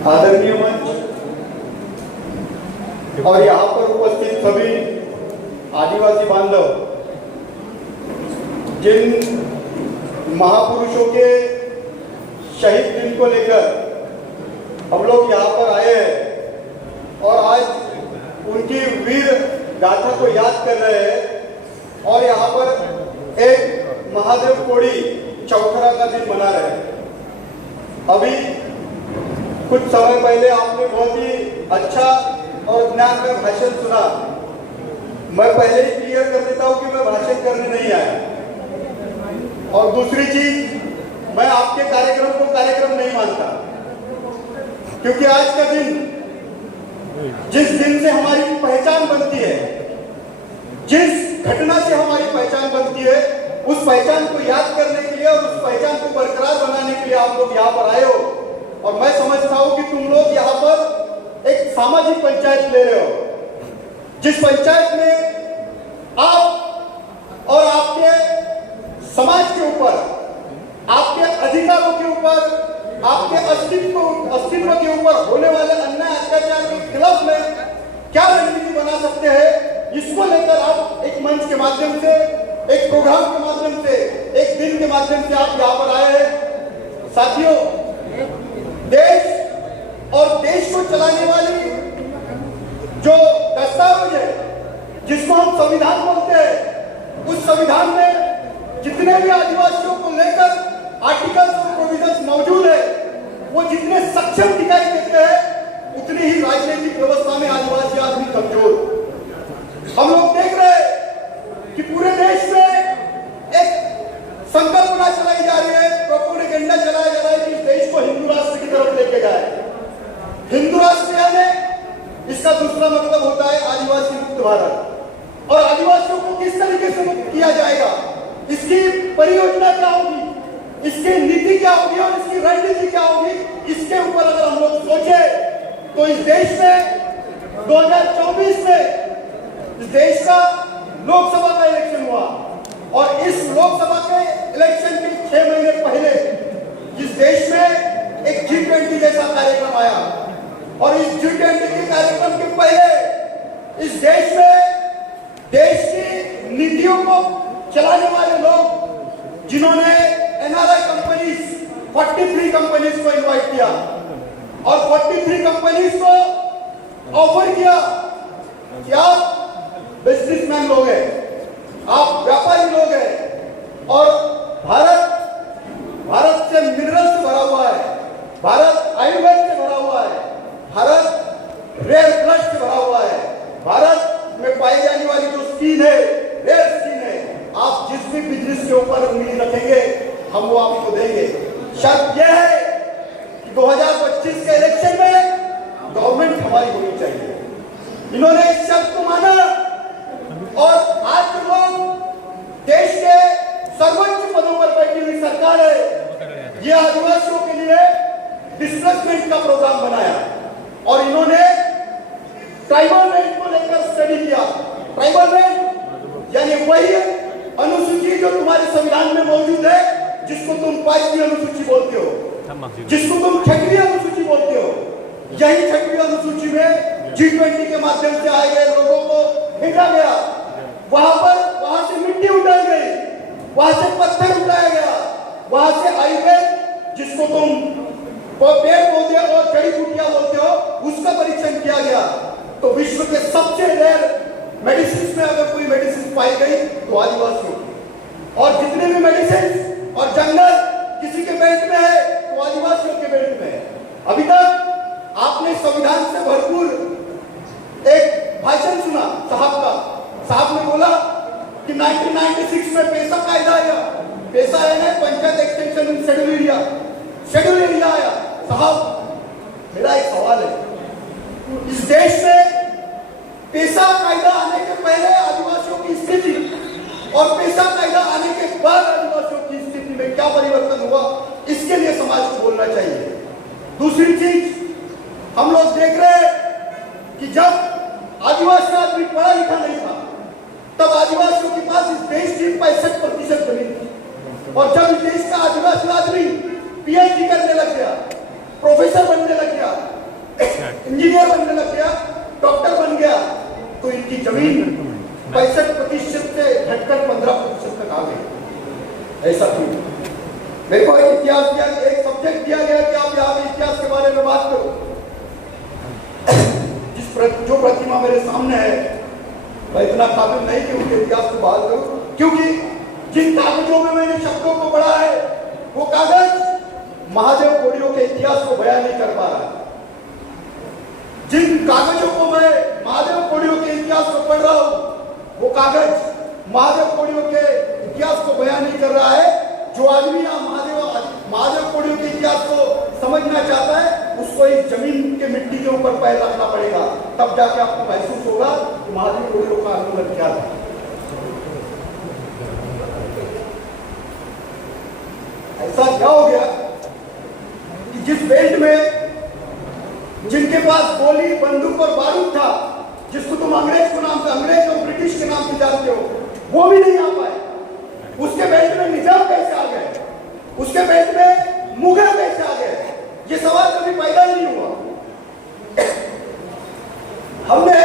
आदरणीय मंच और यहाँ पर उपस्थित सभी आदिवासी बांधव, जिन महापुरुषों के शहीद दिन को लेकर हम लोग यहाँ पर आए हैं और आज उनकी वीर गाथा को याद कर रहे हैं और यहाँ पर एक महादेव कोड़ी चौखरा का दिन मना रहे हैं। अभी कुछ समय पहले आपने बहुत ही अच्छा और ज्ञानमय भाषण सुना। मैं पहले ही क्लियर कर देता हूं कि मैं भाषण करने नहीं आया। और दूसरी चीज, मैं आपके कार्यक्रम को कार्यक्रम नहीं मानता, क्योंकि आज का दिन, जिस दिन से हमारी पहचान बनती है, जिस घटना से हमारी पहचान बनती है, उस पहचान को याद करने के लिए और उस पहचान को बरकरार बनाने के लिए आप लोग यहाँ पर आए हो। और मैं समझता हूं कि तुम लोग यहाँ पर एक सामाजिक पंचायत ले रहे हो, जिस पंचायत में आप और आपके समाज के ऊपर, आपके अधिकारों के ऊपर, आपके अस्तित्व के ऊपर होने वाले अन्याय अत्याचार के खिलाफ में क्या रणनीति बना सकते हैं, इसको लेकर आप एक मंच के माध्यम से, एक प्रोग्राम के माध्यम से, एक दिन के माध्यम से आप यहाँ पर आए हैं। साथियों, देश और देश को चलाने वाली जो दस्तावेज है, जिसको हम संविधान बोलते हैं, उस संविधान में जितने भी आदिवासियों को लेकर आर्टिकल्स और प्रोविजंस मौजूद है, वो जितने सक्षम दिखाई देते हैं, उतनी ही राजनीतिक व्यवस्था में आदिवासी आदमी कमजोर। हम लोग देख रहे हैं कि पूरे देश में एक संकल्पना चलाई जा रही है, प्रोपेगेंडा चलाया जा रहा है कि इस देश को हिंदू राष्ट्र की तरफ लेके जाए। हिंदू राष्ट्र यानी इसका दूसरा मतलब होता है आदिवासी मुक्त भारत। और आदिवासियों को किस तरीके से मुक्त किया जाएगा, इसकी परियोजना क्या होगी, इसकी नीति क्या होगी और इसकी रणनीति क्या होगी, इसके ऊपर अगर हम लोग सोचे तो इस देश में 2024 में इस देश का लोकसभा का इलेक्शन हुआ और इस लोकसभा के इलेक्शन के 6 महीने पहले इस देश में एक G20 जैसा कार्यक्रम आया और इस G20 के कार्यक्रम के पहले इस देश में देश की नीतियों को चलाने वाले लोग, जिन्होंने NRI कंपनीज 43 कंपनीज को इनवाइट किया और 43 कंपनीज को ऑफर किया कि आप बिजनेसमैन लोग हैं, आप व्यापारी लोग हैं और भारत से मिनरल से भरा हुआ है, भारत आयुर्वेद से भरा हुआ है, भारत रेयर ब्लड से भरा हुआ है, भारत में पाई जाने वाली जो स्किन है, रेयर स्किन है, आप जिस भी बिजनेस के ऊपर उंगली रखेंगे हम वो आपको देंगे। शर्त यह है कि 2025 के इलेक्शन में गवर्नमेंट हमारी होनी चाहिए। इन्होंने इस शर्त को माना और आज जो लोग देश के सर्वोच्च पदों पर बैठी हुई सरकार है, ये आदिवासियों के लिए डिस्प्लेसमेंट का प्रोग्राम बनाया और इन्होंने ट्राइबल रेंट को लेकर स्टडी किया। ट्राइबल रेंट यानी वही अनुसूची जो तुम्हारे संविधान में मौजूद है, जिसको तुम 5वीं अनुसूची बोलते हो, जिसको तुम 6वीं अनुसूची बोलते हो, यही 6वीं अनुसूची में G20 के माध्यम से आए गए लोगों को भेजा गया। वहां से मिट्टी उठाई गई, वहां से पत्थर उठाया गया, वहां से आयुर्वेद, जिसको तुम पेड़ पौधे और जड़ी बूटियां बोलते हो, उसका परीक्षण किया गया। तो विश्व के सबसे रेयर मेडिसिन में अगर कोई मेडिसिन पाई गई तो आदिवासियों की, और जितने भी मेडिसिन और जंगल किसी के बेल्ट में है तो आदिवासियों के बेल्ट में है। अभी तक आपने संविधान से भरपूर एक भाषण सुना साहब का। साहब ने बोला कि 1996 में पैसा कायदा आया, पैसा है panchayat extension in schedule area आया। साहब, मेरा एक सवाल है, इस देश में पैसा कायदा आने के पहले आदिवासियों की स्थिति और पैसा कायदा आने के बाद आदिवासियों की स्थिति में क्या परिवर्तन हुआ, इसके लिए समाज को बोलना चाहिए। दूसरी चीज, हम लोग देख रहे हैं कि जब आदिवासी आदमी पढ़ा लिखा नहीं था, तब आदिवासियों के पास इस देश की 65% जमीन थी, और जब इस देश का आदिवासी आदमी PhD करने लग गया, प्रोफेसर बनने लग गया, इंजीनियर बनने लग गया, डॉक्टर बन गया, तो इनकी जमीन 65% से घटकर 15% तक आ गई। ऐसा क्यों? मेरे को एक इतिहास दिया, एक सब्जेक्ट दिया गया कि आप यहाँ पे इतिहास के बारे में बात करो। जो प्रतिमा मेरे सामने है, मैं इतना काबिल नहीं कि उनके इतिहास को बात करूं, क्योंकि जिन कागजों में मैंने शब्दों को पढ़ा है, वो कागज महादेव कोड़ियों के इतिहास को बयान नहीं कर पा रहा है। जिन कागजों को मैं महादेव कोड़ियों के इतिहास को पढ़ रहा हूं, वो कागज महादेव कोड़ियों के इतिहास को बयान नहीं कर रहा है। जो आदमी यहाँ महादेव कोड़ियों के इतिहास को समझना चाहता है, उसको इस जमीन के मिट्टी के ऊपर पैर रखना पड़ेगा, तब जाके आपको महसूस होगा कि महादेव कोड़ियों का आंदोलन क्या था। ऐसा क्या हो गया कि जिस बेल्ट में जिनके पास गोली, बंदूक और बारूद था, जिसको तुम अंग्रेज के नाम से, अंग्रेज और ब्रिटिश के नाम से जानते हो, वो भी नहीं आ पाए। उसके बेल्ट में निजाम कैसे आ गए? उसके बेल्ट में मुगल कैसे आ गए? ये सवाल कभी पैदा ही नहीं हुआ। हमने